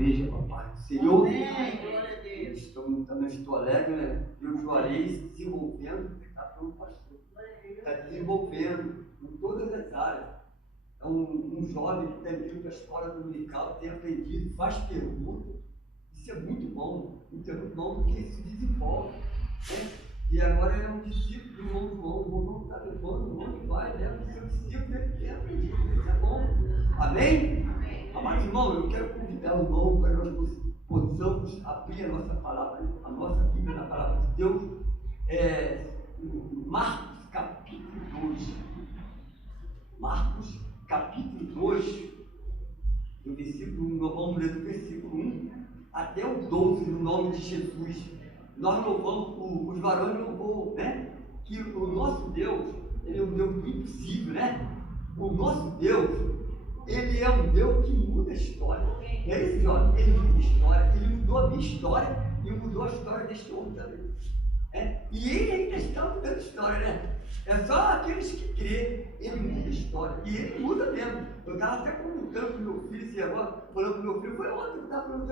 igreja, papai. Senhor, Amém. Glória a Deus. também estou alegre, né? E o Juarez se desenvolvendo, está pelo pastor. Está desenvolvendo em todas as áreas. É um jovem que tem vindo para a escola dominical, tem aprendido, faz perguntas. Isso é muito bom porque ele se desenvolve. Né? E agora ele é um discípulo do irmão João. O irmão João está levando, onde vai, leva o seu discípulo, ele tem aprendido. Isso é bom. Amém? Amém. Amados irmãos, eu quero convidar o irmão para nós possamos abrir a nossa palavra, a nossa Bíblia na palavra de Deus. Marcos capítulo 2. Marcos capítulo 2, no versículo 1, nós vamos ler do versículo 1 até o 12, no nome de Jesus. Nós louvamos, os varões louvou, né? Que o nosso Deus, ele é um Deus do impossível, né? O nosso Deus, ele é um Deus que muda a história. É isso, Jorge? Ele muda a história, ele mudou a minha história e mudou a história deste homem também. E ele ainda está mudando a história, né? É só aqueles que crêem, ele muda a história. E ele muda mesmo. Eu estava até comentando com meu filho, e agora, falando com meu filho, foi ontem que eu estava falando com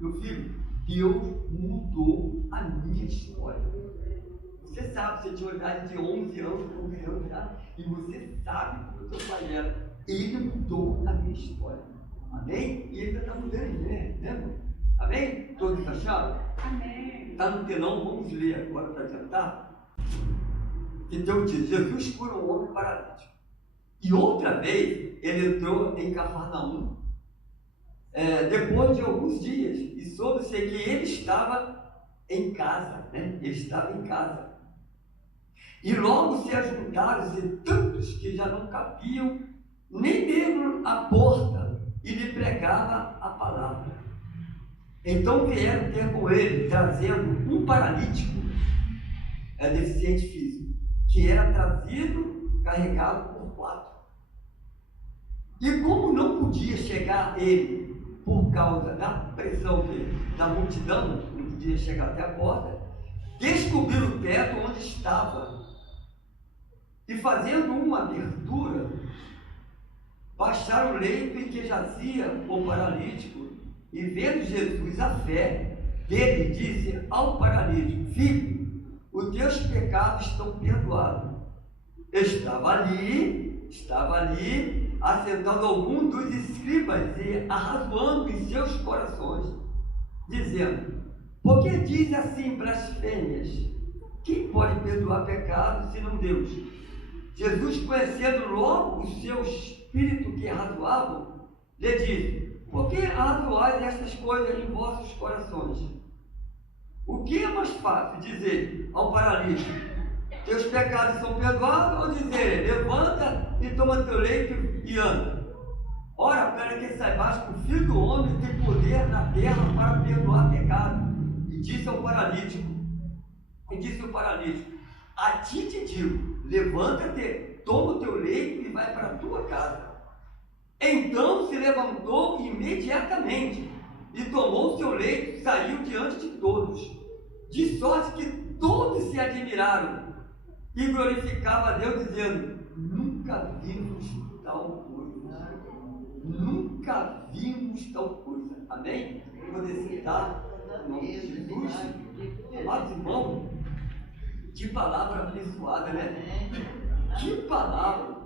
meu filho, Deus mudou a minha história. Você sabe, você tinha uma idade de 11 anos, 12 anos já, e você sabe que o teu pai era. Ele mudou a minha história. Amém? E ele está mudando, né? Amém? Todos acharam? Amém. Está no telão, vamos ler agora para adiantar. Então diz, Jesus cura um homem paralítico. E outra vez, ele entrou em Cafarnaum, depois de alguns dias, e soube-se que ele estava em casa, né? Ele estava em casa. E logo se ajuntaram-se tantos que já não cabiam nem mesmo à porta, e lhe pregava a palavra. Então vieram ter com ele, trazendo um paralítico, deficiente físico, que era trazido, carregado por 4. E como não podia chegar ele, por causa da pressão da multidão, não podia chegar até a porta, descobriram o teto onde estava, e fazendo uma abertura, baixaram o leito em que jazia o paralítico, e vendo Jesus a fé dele, disse ao paralítico: filho, os teus pecados estão perdoados. Estava ali, assentado algum dos escribas e arrazoando em seus corações, dizendo: por que diz assim blasfêmias? Quem pode perdoar pecados senão Deus? Jesus, conhecendo logo o seu espírito que razoavam, lhe disse: por que razoais estas coisas em vossos corações? O que é mais fácil dizer ao paralítico: teus pecados são perdoados, ou dizer: levanta e toma teu leito e anda? Ora, para que saibas que o Filho do Homem tem poder na terra para perdoar pecado. E disse o paralítico: a ti te digo, levanta-te, toma o teu leito e vai para a tua casa. Então se levantou imediatamente e tomou o seu leito e saiu diante de todos, de sorte que todos se admiraram e glorificavam a Deus, dizendo: nunca vimos tal coisa. Nunca vimos tal coisa. Amém? Poder citar o nome de Jesus. Amados irmãos, que palavra abençoada, né? Que palavra!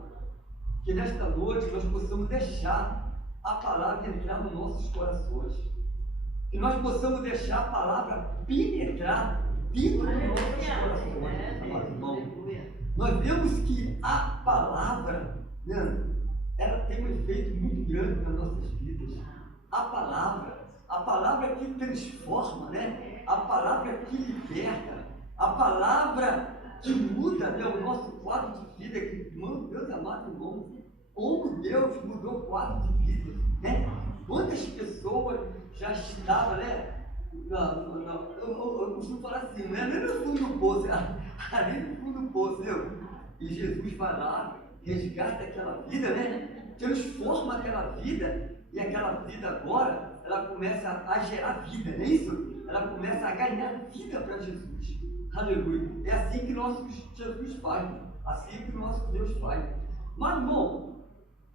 Que nesta noite nós possamos deixar a palavra entrar nos nossos corações. Que nós possamos deixar a palavra penetrar dentro dos nossos corações, amados irmãos. Nós vemos que a palavra, né, ela tem um efeito muito grande nas nossas vidas. A palavra que transforma, né? A palavra que liberta, a palavra que muda, né, o nosso quadro de vida. Que, Deus amado irmão, como Deus mudou o quadro de vida, né? Quantas pessoas já estavam, né? Eu costumo falar assim, não é nem no fundo do poço, ali no fundo do poço, entendeu? E Jesus vai lá, resgata aquela vida, né? Transforma aquela vida, e aquela vida agora, ela começa a gerar vida, não é isso? Ela começa a ganhar vida para Jesus. Aleluia. É assim que nosso Jesus faz, assim que nosso Deus faz. Mas, irmão,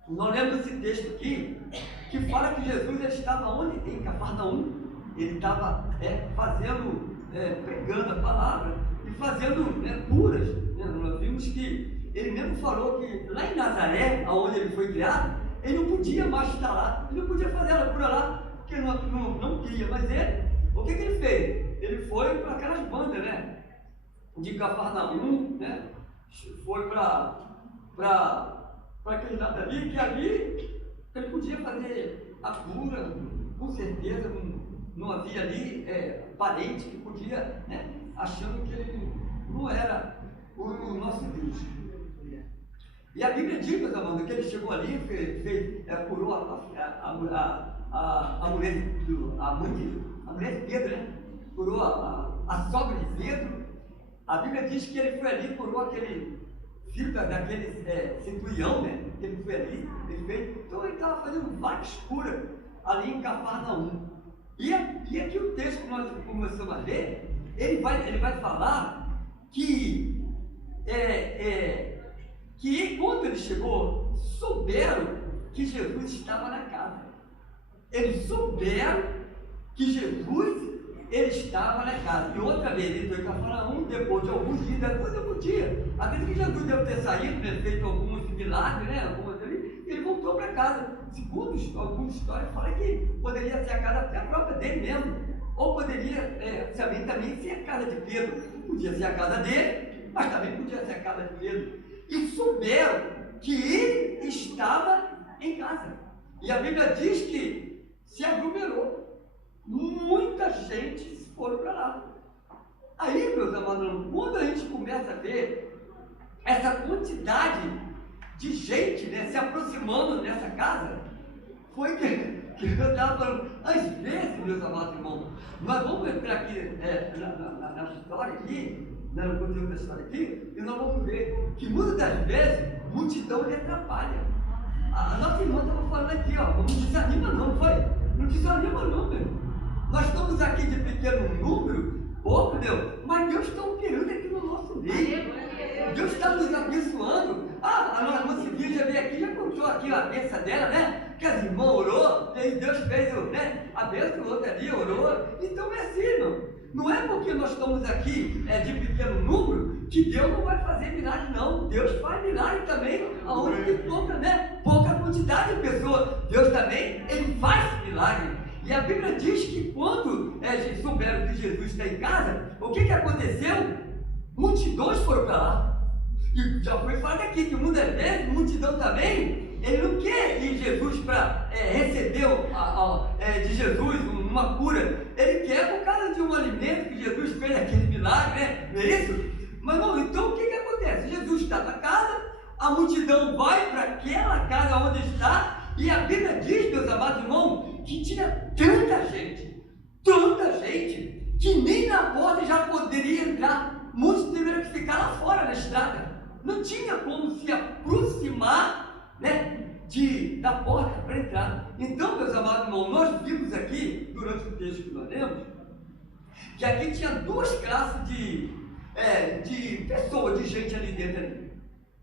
Nós lemos esse texto aqui, que fala que Jesus estava onde? Em Cafarnaum. Ele estava pregando a palavra e fazendo curas. Nós vimos que ele mesmo falou que lá em Nazaré, onde ele foi criado, ele não podia mais estar lá, ele não podia fazer a cura lá, porque não queria. Mas o que ele fez? Ele foi para aquelas bandas, de Cafarnaum, foi para aquele lado ali, que ali ele podia fazer a cura, com certeza. Não havia ali parente que podia, achando que ele não era o nosso Deus. E a Bíblia diz, meus amados, que ele chegou ali, curou a mulher de Pedro, curou a sogra de Pedro. A Bíblia diz que ele foi ali, curou aquele filho daquele centurião, que ele foi ali, ele fez. Então ele estava fazendo várias curas ali em Cafarnaum. E aqui o texto que nós começamos a ler, ele vai falar que quando ele chegou, souberam que Jesus estava na casa. Eles souberam que Jesus estava na casa. E outra vez, ele foi em Cafarnaum, depois de alguns dias, depois de algum dia. Acredito que Jesus deve ter saído, feito alguns milagres, ele voltou para casa. Segundo algumas histórias, fala que poderia ser a casa até a própria dele mesmo. Ou poderia também ser a casa de Pedro. Podia ser a casa dele, mas também podia ser a casa de Pedro. E souberam que ele estava em casa. E a Bíblia diz que se aglomerou. Muita gente foram para lá. Aí, meus amados, quando a gente começa a ver essa quantidade de gente se aproximando nessa casa, foi que eu estava falando. Às vezes, meus amados irmãos, nós vamos entrar aqui na história aqui, no conteúdo da história aqui, e nós vamos ver que muitas das vezes multidão lhe atrapalha. A nossa irmã estava falando aqui, não desanima não, foi? Não desanima não, meu. Nós estamos aqui de pequeno número, pouco, mas Deus está operando aqui no nosso meio. Deus está nos abençoando. A nossa irmã Cibília já veio aqui, já contou aqui a bênção dela, que as irmãs orou, e Deus fez a bênção, outra ali orou. Então é assim, irmão. Não é porque nós estamos aqui de pequeno número que Deus não vai fazer milagre, não. Deus faz milagre também, aonde tem pouca quantidade de pessoas. Deus também, ele faz milagre. E a Bíblia diz que quando souberam que Jesus está em casa, o que aconteceu? Multidões foram para lá. E já foi falado aqui que muitas vezes, multidão também, ele não quer ir Jesus para receber de Jesus uma cura. Ele quer por causa de um alimento que Jesus fez aquele milagre, não é isso? Mas não, então o que acontece? Jesus está na casa, a multidão vai para aquela casa onde está, e a Bíblia diz, meus amados irmãos, que tinha tanta gente, que nem na porta já poderia entrar. Muitos tiveram que ficar lá fora na estrada. Não tinha como se aproximar da porta para entrar. Então, meus amados irmãos, nós vimos aqui, durante o texto que nós lemos, que aqui tinha duas classes de pessoas, de gente ali dentro.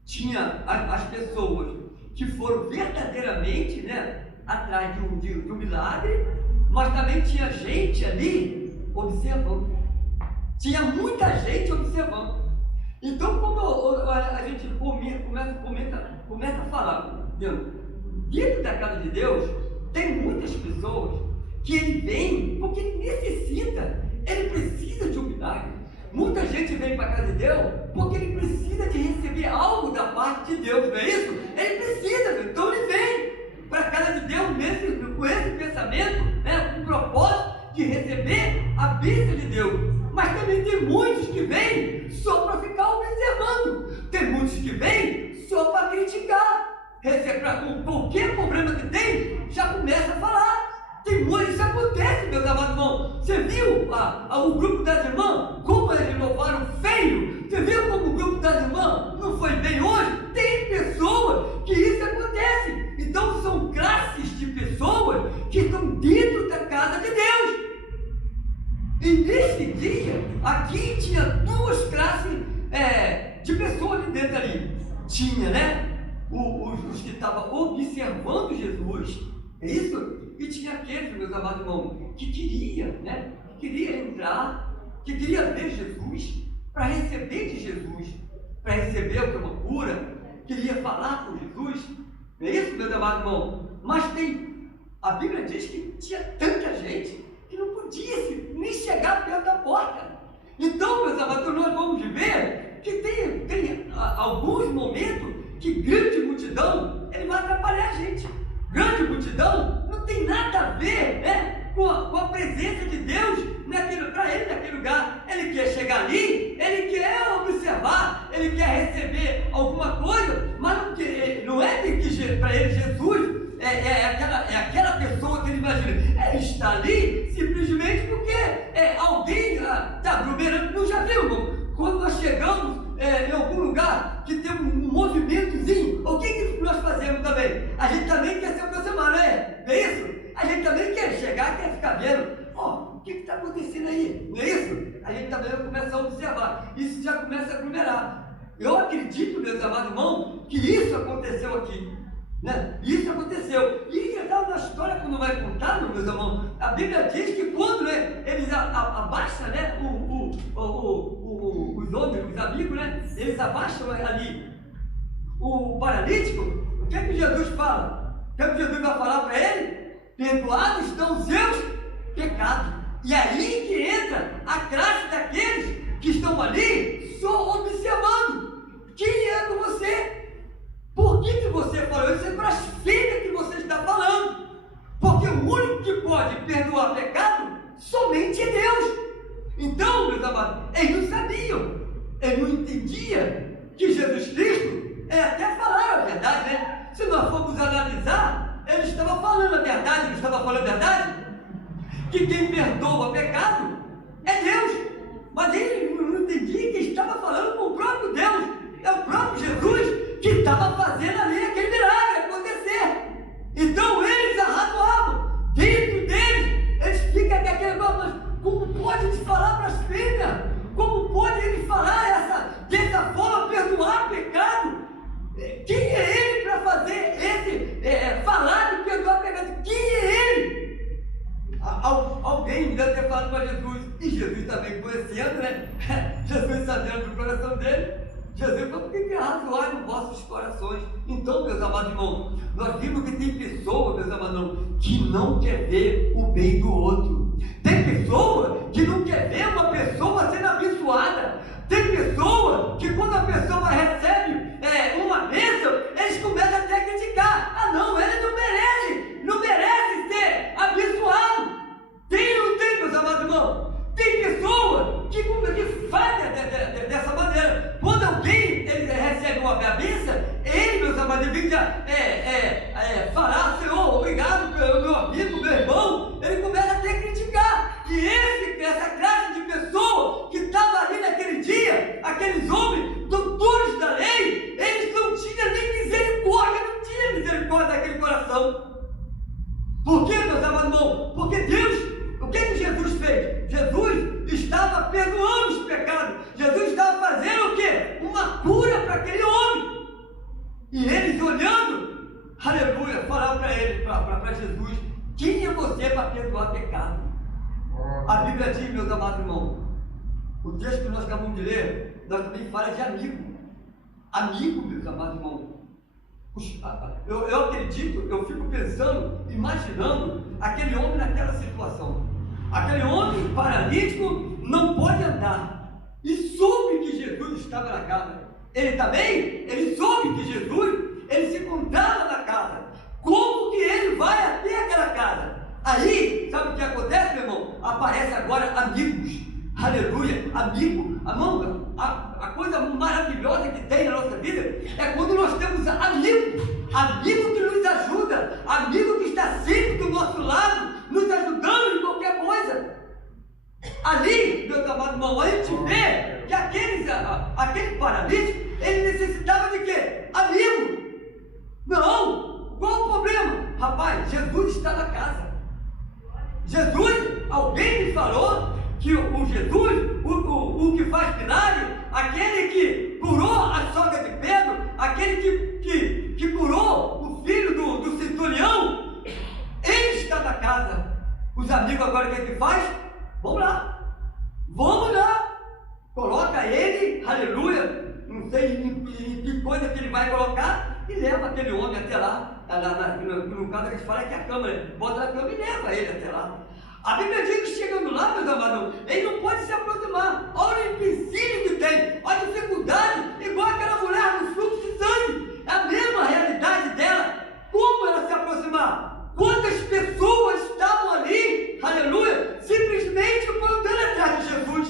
Tinha as pessoas que foram verdadeiramente atrás de um milagre, mas também tinha gente ali observando. Tinha muita gente observando. Então, quando a gente começa a falar, dentro da casa de Deus, tem muitas pessoas que ele vem porque ele necessita, ele precisa de um milagre. Muita gente vem para a casa de Deus porque ele precisa de receber algo da parte de Deus, não é isso? Ele precisa, então ele vem para a casa de Deus com esse pensamento, com o propósito de receber a bênção de Deus. Mas também tem muitos que vêm só para ficar observando. Tem muitos que vêm só para criticar. Com qualquer problema que tem, já começa a falar. Tem muitos, isso acontece, meus amados irmãos. Você viu o grupo das irmãs? Como eles louvaram feio? Você viu como o grupo das irmãs não foi bem hoje? Tem pessoas que isso acontece. Então são classes de pessoas que estão dentro da casa de Deus. E nesse dia, aqui tinha duas classes de pessoas ali dentro ali. Tinha, os que estavam observando Jesus, é isso? E tinha aqueles, meus amados irmãos, que queria, né? Que queria entrar, que queria ver Jesus, para receber de Jesus, para receber o que é uma cura, queria falar com Jesus. É isso, meus amados irmãos? Mas a Bíblia diz que tinha tanta gente que não podia nem chegar perto da porta. Então, meus amados, nós vamos ver que tem alguns momentos que grande multidão, ele vai atrapalhar a gente. Grande multidão não tem nada a ver, né, com a presença de Deus para ele naquele lugar. Ele quer chegar ali, ele quer observar, ele quer receber alguma coisa, mas não é que para ele Jesus é aquela pessoa que ele imagina. Ele está ali simplesmente porque alguém está aglomerando. Não já viu, irmão? Quando nós chegamos em algum lugar que tem um movimentozinho, o que nós fazemos também? A gente também quer se aproximar, não é? Não é isso? A gente também quer chegar, quer ficar vendo. O que está acontecendo aí? Não é isso? A gente também começa a observar. Isso já começa a aglomerar. Eu acredito, meus amados irmãos, que isso aconteceu aqui. Né? Isso aconteceu. E na história, quando vai contar, meus irmãos, a Bíblia diz que quando, né, eles abaixam, né, os homens, os amigos, né, eles abaixam ali o paralítico, o que é que Jesus fala? O que é que Jesus vai falar para ele? Perdoados estão os seus pecados. E aí que entra a classe daqueles que estão ali só observando. Quem é com você? Por que você falou isso? É blasfêmia que você está falando. Porque o único que pode perdoar pecado somente é Deus. Então, meus amados, eles não sabiam, eles não entendiam que Jesus Cristo até falaram a verdade, né? Se nós formos analisar, ele estava falando a verdade, não estava falando a verdade? Que quem perdoa pecado é Deus. Mas ele não entendia que estava falando com o próprio Deus. É o próprio Jesus que estava fazendo ali aquele milagre acontecer. Então eles arrazoavam dentro deles. Eles ficam com aquele mas como pode ele falar blasfêmia? Como pode ele falar dessa forma, perdoar pecado? Quem é ele para fazer falar de perdoar pecado? Quem é ele? Alguém deve ter falado para Jesus, e Jesus também conhecendo, né? Jesus sabendo do coração dele. Jesus falou, por que razoar nos vossos corações? Então, meus amados irmãos, nós vimos que tem pessoas, meus amados irmãos, que não quer ver o bem do outro. Tem pessoa que não quer ver uma pessoa sendo abençoada. Tem pessoa que quando a pessoa recebe uma bênção, eles começam até a criticar. Ah não, ele não merece ser abençoado. Tem ou não tem, meus amados irmãos? Tem pessoa que faz dessa maneira. Quando alguém recebe uma bênção, ele, meus amados, ele vem falar, Senhor, obrigado pelo meu amigo, meu irmão. Ele começa até a criticar. E essa classe de pessoa que estava ali naquele dia, aqueles homens, doutores da lei, eles não tinham nem misericórdia, não tinham misericórdia daquele coração. Por quê, meus amados irmãos? Porque Deus, o que Jesus fez? Jesus estava perdoando os pecados. Jesus estava fazendo o quê? Uma cura para aquele homem. E eles olhando, aleluia, falaram para ele, para Jesus, quem é você para perdoar pecado? A Bíblia diz, meus amados irmãos, o texto que nós acabamos de ler, nós também fala de amigo. Amigo, meus amados irmãos. Eu acredito, eu fico pensando, imaginando aquele homem naquela situação. Aquele homem paralítico não pode andar e soube que Jesus estava na casa. Ele também, ele soube que Jesus, ele se encontrava na casa. Como que ele vai até aquela casa? Aí, sabe o que acontece, meu irmão? Aparece agora amigos. Aleluia, amigo. A coisa maravilhosa que tem na nossa vida é quando nós temos amigo que nos ajuda, amigo que está sempre do nosso lado, nos ajudando em qualquer coisa. Ali, meus amados irmãos, a gente vê que aquele paralítico, ele necessitava de quê? Amigo. Não, qual o problema? Rapaz, Jesus está na casa. Jesus, alguém me falou que o Jesus, o que faz milagre, aquele que curou a sogra de Pedro, aquele que que curou o filho do centurião, ele está na casa. Os amigos agora o que faz? Vamos lá, coloca ele, aleluia, não sei em que coisa que ele vai colocar, e leva aquele homem até lá. No caso que a gente fala é que a cama, bota na cama e leva ele até lá. A Bíblia diz que chegando lá, meus amados, ele não pode se aproximar. Olha o empecilho que tem, olha a dificuldade, igual aquela mulher no fluxo de sangue. É a mesma realidade dela. Como ela se aproximar? Quantas pessoas estavam ali, aleluia, simplesmente andando atrás de Jesus,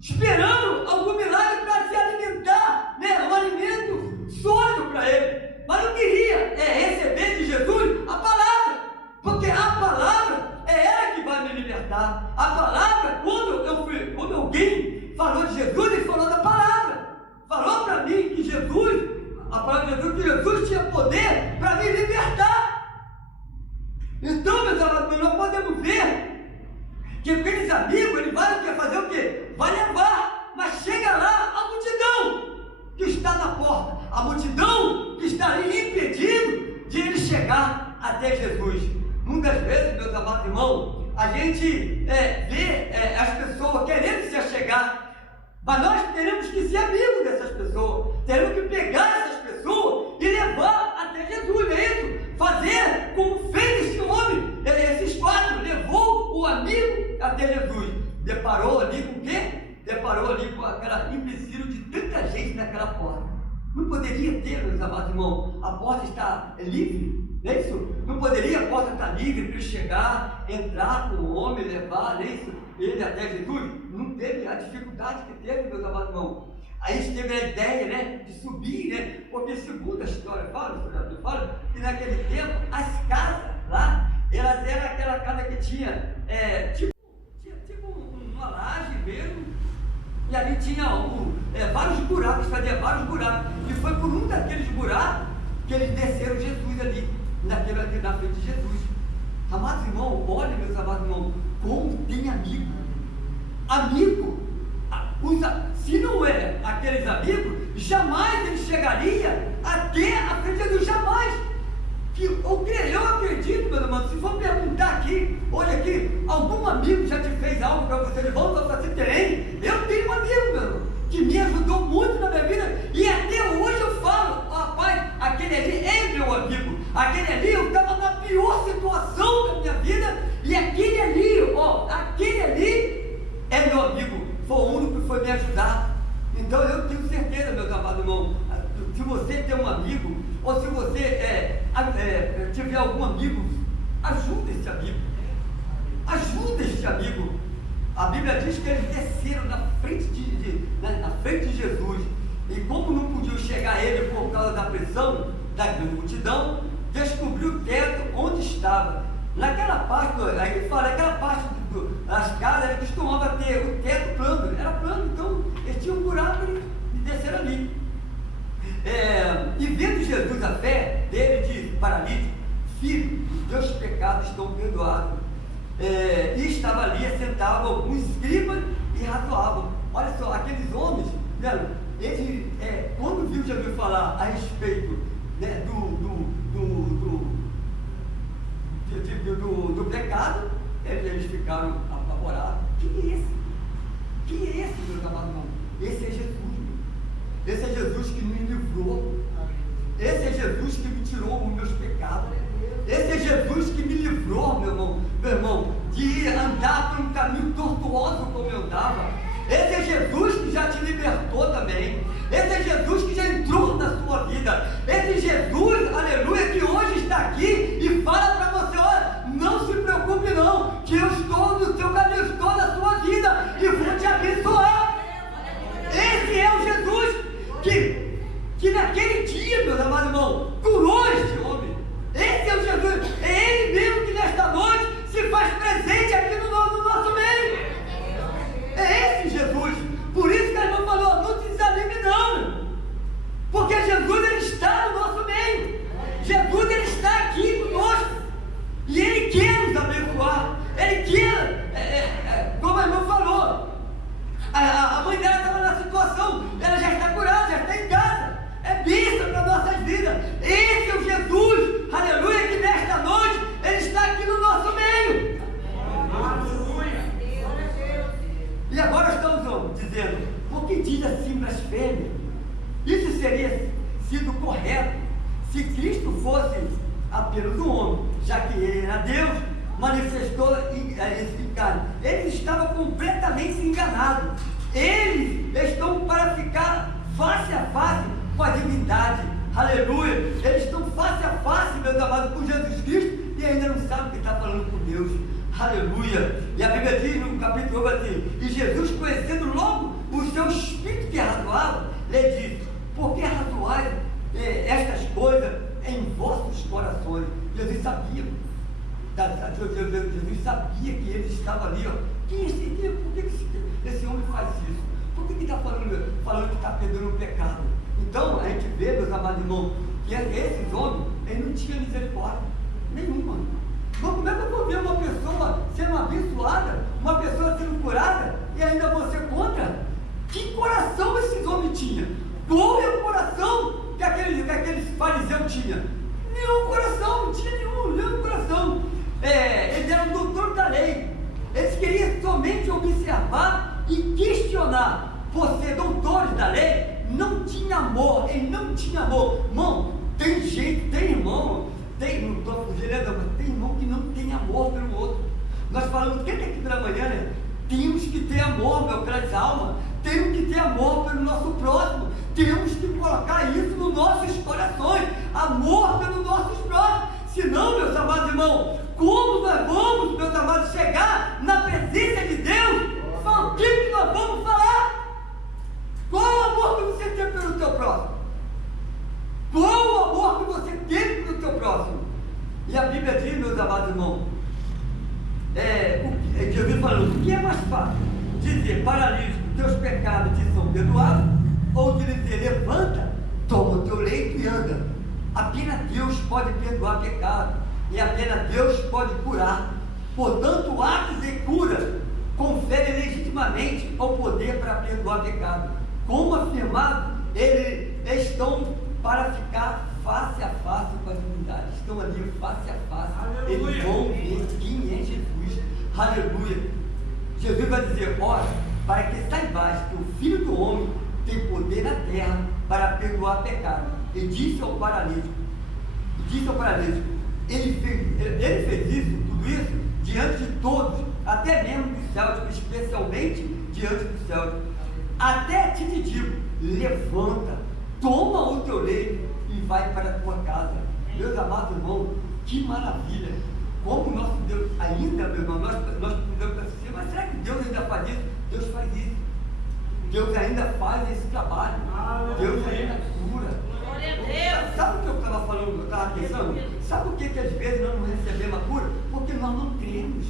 esperando algum milagre para se alimentar, né? Um alimento sólido para ele. Mas não queria receber de Jesus a palavra, porque a palavra é ela que vai me libertar. A palavra, quando alguém falou de Jesus, ele falou da palavra. Falou para mim que Jesus, a palavra de Jesus, que Jesus tinha poder para me libertar. Então, meus amados, nós podemos ver que aqueles amigos, ele vai fazer o quê? Vai levar, mas chega lá a multidão que está na porta, a multidão que está ali impedindo de ele chegar até Jesus. Muitas vezes, meus amados irmãos, a gente vê as pessoas querendo se achegar, mas nós teremos que ser amigos dessas pessoas, teremos que pegar essas pessoas e levar até Jesus, é isso? Fazer como fez esse homem, esses quatro, levou o amigo até Jesus. Deparou ali com o quê? Deparou ali com aquela empecilho de tanta gente naquela porta. Não poderia ter, meus amados irmãos, a porta está livre, não é isso? Não poderia a porta estar livre para ele chegar, entrar com o homem, levar, não é isso? Ele até Jesus. Não teve a dificuldade que teve, meus amados irmãos. Aí teve a ideia, né, de subir, né? Porque segundo a história fala que naquele tempo as casas lá, elas eram aquela casa que tinha tipo uma laje mesmo. E ali tinha vários buracos, fazia vários buracos. E foi por um daqueles buracos que eles desceram Jesus ali, na frente de Jesus. Amados irmãos, olha, meus amados irmãos, como tem amigo. Amigo, se não é aqueles amigos, jamais ele chegaria até a frente de Jesus, jamais. Eu acredito, meu irmão, se for perguntar aqui, olha aqui, algum amigo já te fez algo para você de volta? Você tem? Eu tenho um amigo, meu irmão, que me ajudou muito na minha vida, e até hoje eu falo, rapaz, aquele ali é meu amigo, aquele ali eu estava na pior situação da minha vida, e aquele ali é meu amigo, foi o único que foi me ajudar. Então eu tenho certeza, meus amados irmãos, se você tem um amigo, ou se você tiver algum amigo, ajuda esse amigo. Ajuda esse amigo. A Bíblia diz que eles desceram na frente de Jesus. E como não podiam chegar a ele por causa da pressão da multidão, descobriu o teto onde estava. Naquela parte, aí ele fala, aquela parte das casas, ele costumava ter o teto plano. Era plano, então eles tinham um buraco e desceram ali. E vendo Jesus a fé dele, diz paralítico: filho, os teus pecados estão perdoados. E estava ali assentado alguns escribas e razoavam. Olha só, aqueles homens, eles, quando viu Jesus falar a respeito, né, do pecado, eles ficaram apavorados. Quem é esse? Quem é esse, meus amados irmãos? Esse é Jesus. Esse é Jesus que me livrou. Esse é Jesus que me tirou os meus pecados. Esse é Jesus que me livrou, meu irmão, de andar por um caminho tortuoso como eu andava. Esse é Jesus que já te libertou também. Esse é Jesus que já entrou na sua vida. Esse Jesus, aleluia, que hoje está aqui e fala para você: olha, não se preocupe não, que eu estou no seu caminho, eu estou na sua vida e vou te abençoar. Esse é o Jesus que naquele dia, meus amados irmãos, curou este homem. Esse é o Jesus, é Ele mesmo que nesta noite se faz presente aqui no nosso meio. É esse Jesus. Por isso que a irmã falou: não te desanime não, porque Jesus, Ele está no nosso meio. Jesus, Ele está aqui conosco e Ele quer nos abençoar. Ele quer, como a irmã falou, a mãe dela estava na situação, ela já está curada, já está em casa. É bênção para nossas vidas. Deus manifestou isso em carne. Eles estavam completamente enganados. Eles estão para ficar face a face com a divindade. Aleluia! Eles estão face a face, meus amados, com Jesus Cristo e ainda não sabem o que está falando com Deus. Aleluia! E a Bíblia diz no capítulo 1 assim: e Jesus, conhecendo logo o seu espírito que é razoável, lhe disse: por que razoais estas coisas em vossos corações? Jesus sabia. Jesus sabia que ele estava ali, ó. Por que esse homem faz isso? Por que está falando que está perdendo o pecado? Então, a gente vê, meus amados irmãos, que esses homens, eles não tinham misericórdia nenhuma. Então, como é que eu vou ver uma pessoa sendo abençoada, uma pessoa sendo curada, e ainda você contra? Que coração esses homens tinham? Qual é o coração que aqueles fariseus tinham? Nenhum coração, não tinha nenhum coração. Eles eram doutores da lei. Eles queriam somente observar e questionar. Por ser doutores da lei, não tinha amor. Ele não tinha amor. Irmão, tem gente, tem irmão, não estou fugindo, mas tem irmão que não tem amor pelo outro. Nós falamos tanto aqui pela manhã, né? Temos que ter amor, meu pelas almas. Temos que ter amor pelo nosso próximo. Temos que colocar isso nos nossos corações. Amor pelos nossos próximos. Senão, meus amados irmãos, como nós vamos, meus amados, chegar na presença de Deus? O que nós vamos falar? Qual o amor que você tem pelo teu próximo? Qual o amor que você tem pelo teu próximo? E a Bíblia diz, meus amados irmãos, Jesus falando: o que é mais fácil? Dizer: paralítico, teus pecados te são perdoados, ou dizer: levanta, toma o teu leito e anda. Apenas Deus pode perdoar pecado, e apenas Deus pode curar. Portanto, atos de cura confere legitimamente o poder para perdoar pecado. Como afirmado, eles estão para ficar face a face com a divindade. Estão ali face a face. Aleluia. Eles vão ver quem é Jesus. Aleluia. Jesus vai dizer: ora, para que saibais que o Filho do Homem tem poder na terra para perdoar pecado. E disse ao paralítico, ele fez isso, tudo isso, diante de todos, até mesmo dos céus, especialmente diante dos céus. Até te digo: levanta, toma o teu leito e vai para a tua casa. Meus amados irmãos, que maravilha! Como o nosso Deus ainda, meu irmão, nós podemos assim: mas será que Deus ainda faz isso? Deus faz isso. Deus ainda faz esse trabalho. Deus ainda cura. Sabe o que eu estava falando, eu estava pensando? Sabe por que às vezes nós não recebemos a cura? Porque nós não cremos.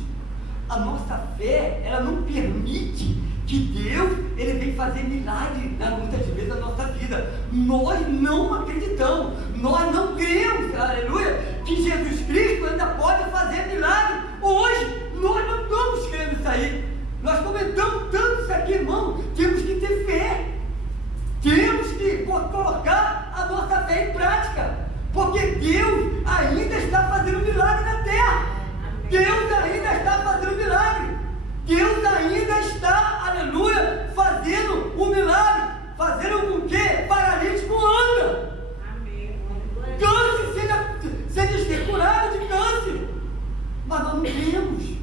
A nossa fé, ela não permite que Deus, ele vem fazer milagre muitas vezes na nossa vida. Nós não acreditamos, nós não cremos, aleluia, que Jesus Cristo ainda pode fazer milagre. Hoje, nós não estamos crendo isso aí. Nós comentamos tanto isso aqui, irmão. Temos que ter fé. Temos que colocar a nossa fé em prática. Porque Deus ainda está fazendo milagre na terra. Deus ainda está fazendo milagre. Deus ainda está, aleluia, fazendo o milagre. Fazendo com que paralítico anda. Câncer seja curado de câncer. Mas nós não cremos.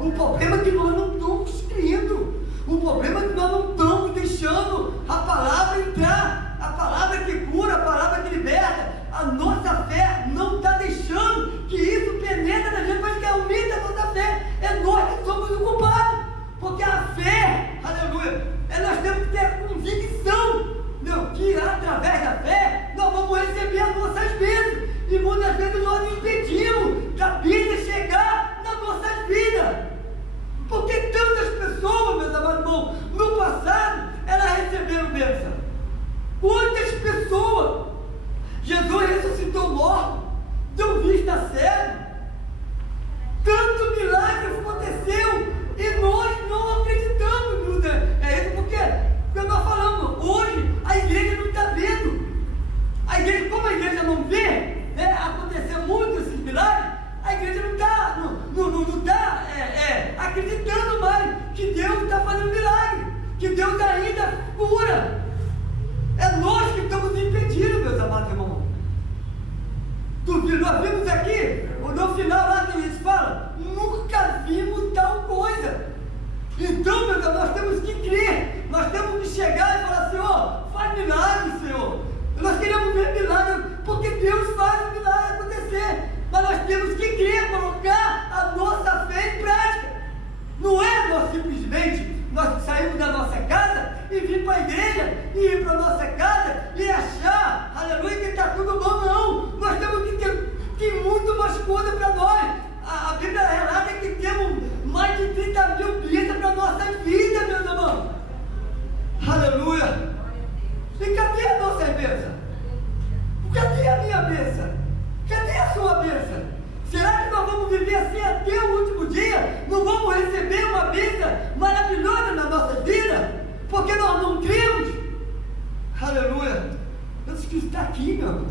O problema é que nós não estamos crendo. O problema é que nós não estamos deixando a palavra entrar. A palavra que cura, a palavra que liberta. A nossa fé não está deixando que isso penetre na gente, mas que aumenta a nossa fé. É nós que somos o culpado. Porque a fé, aleluia, nós temos que ter a convicção, não, que através da fé nós vamos receber as nossas bênçãos. E muitas vezes nós impedimos da bênção chegar nas nossas vidas. Porque tantas pessoas, meus amados irmãos, no passado, elas receberam bênção. Quantas pessoas Jesus ressuscitou morto, deu vista cego, tanto milagre aconteceu e nós não acreditamos. É isso porque nós falamos, hoje a igreja não está vendo. A igreja, como a igreja não vê, acontecer muito esses milagres, a igreja não está acreditando mais que Deus está fazendo milagre, que Deus ainda cura. É nós que estamos impedindo, meus amados irmãos. Nós vimos aqui, no final lá que eles falam, para a nossa casa e achar, aleluia, que está tudo bom, não. Nós temos que ter muito mais coisa para nós. A Bíblia relata que temos mais de 30 mil bênçãos para a nossa vida, meus irmãos. Aleluia. E cadê a nossa bênção? Cadê a minha bênção? Cadê a sua bênção? Será que nós vamos viver assim até o último dia? Não vamos receber uma bênção maravilhosa na nossa vida? Porque nós não cremos? Aleluia. Jesus Cristo está aqui, meu irmão.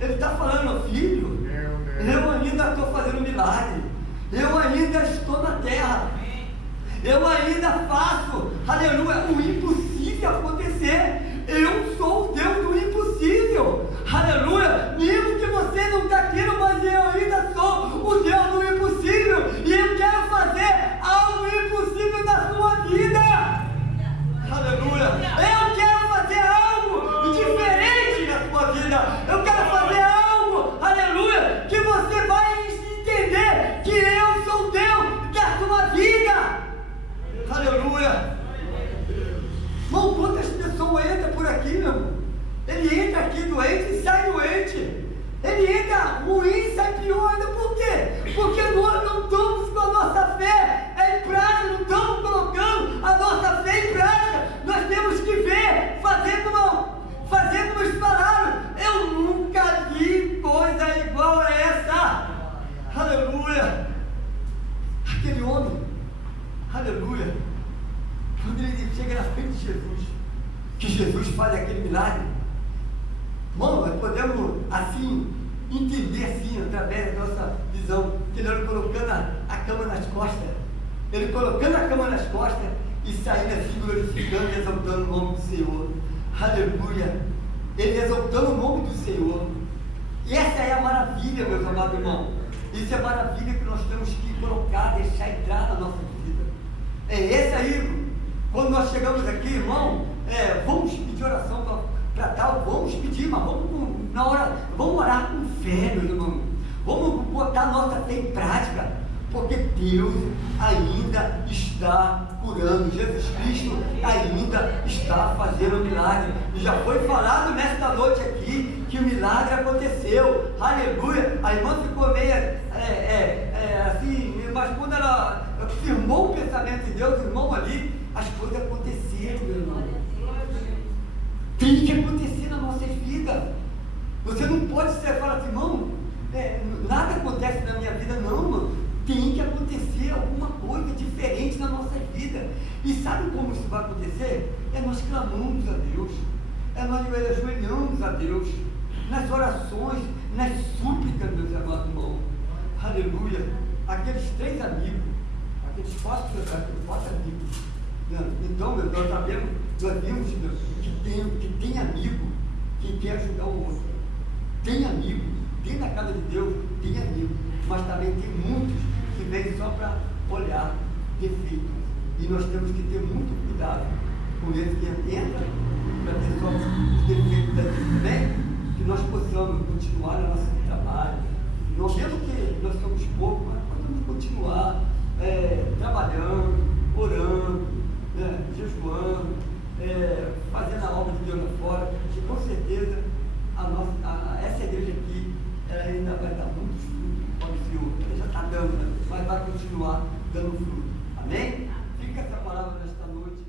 Ele está falando, meu filho, eu ainda estou fazendo milagre. Eu ainda estou na terra. Eu ainda faço, aleluia, o impossível acontecer. Eu sou o Deus do impossível. Aleluia. Mesmo que você não está querendo, mas eu ainda sou o Deus do impossível. E eu quero fazer algo impossível na sua vida. Aleluia. Eu quero fazer algo diferente na sua vida. Eu quero fazer algo, aleluia, que você vai entender que eu sou o Deus da sua vida. Aleluia. Irmão, quantas pessoas entram por aqui, meu irmão? Ele entra aqui doente e sai doente. Ele entra ruim e sai pior ainda. Por quê? Porque nós não estamos com a nossa fé em prática, não estamos colocando a nossa fé em prática. Nós temos que ver, fazer como eles falaram. Eu nunca vi coisa igual a essa. Aleluia. Aquele homem, aleluia, quando ele chega na frente de Jesus, que Jesus faz aquele milagre, irmão, nós podemos assim entender assim, através da nossa visão, que ele colocando a cama nas costas, ele colocando a cama nas costas e saindo assim glorificando e exaltando o nome do Senhor. Aleluia. Ele exaltando o nome do Senhor. E essa é a maravilha, meus amados irmãos. Isso é a maravilha que nós temos que colocar, deixar entrar na nossa vida. É esse aí, quando nós chegamos aqui, irmão, vamos pedir oração para tal, vamos pedir, mas vamos orar com fé, meu irmão. Vamos botar a nossa fé em prática, porque Deus ainda está curando. Jesus Cristo ainda está fazendo milagre. E já foi falado nesta noite aqui que o milagre aconteceu. Aleluia. A irmã ficou meio assim, mas quando ela firmou o pensamento de Deus, irmão, ali, as coisas aconteceram, meu irmão. Tem que acontecer nas nossas vidas. Você não pode falar assim, irmão, nada acontece na minha vida, não, mano. Tem que acontecer alguma coisa diferente na nossa vida. E sabe como isso vai acontecer? Nós clamamos a Deus, nós ajoelhamos a Deus, nas orações, nas súplicas, meus amados irmãos. Aleluia. Aqueles 3 amigos, aqueles 4 amigos. Então, nós sabemos, nós vimos que tem amigo que quer ajudar o outro. Tem amigo, dentro da casa de Deus, tem amigo, mas também tem muitos que vêm só para olhar defeito. E nós temos que ter muito cuidado com esse que entra para ter só os defeitos da gente também, que nós possamos continuar no nosso trabalho. Nós vemos que nós somos poucos, mas podemos continuar trabalhando, orando, jejuando, fazendo a obra de Deus lá fora, e com certeza essa igreja aqui ainda vai dar muitos frutos para o Senhor. Ela já está dando, mas vai continuar dando fruto. Amém? Fica essa palavra nesta noite.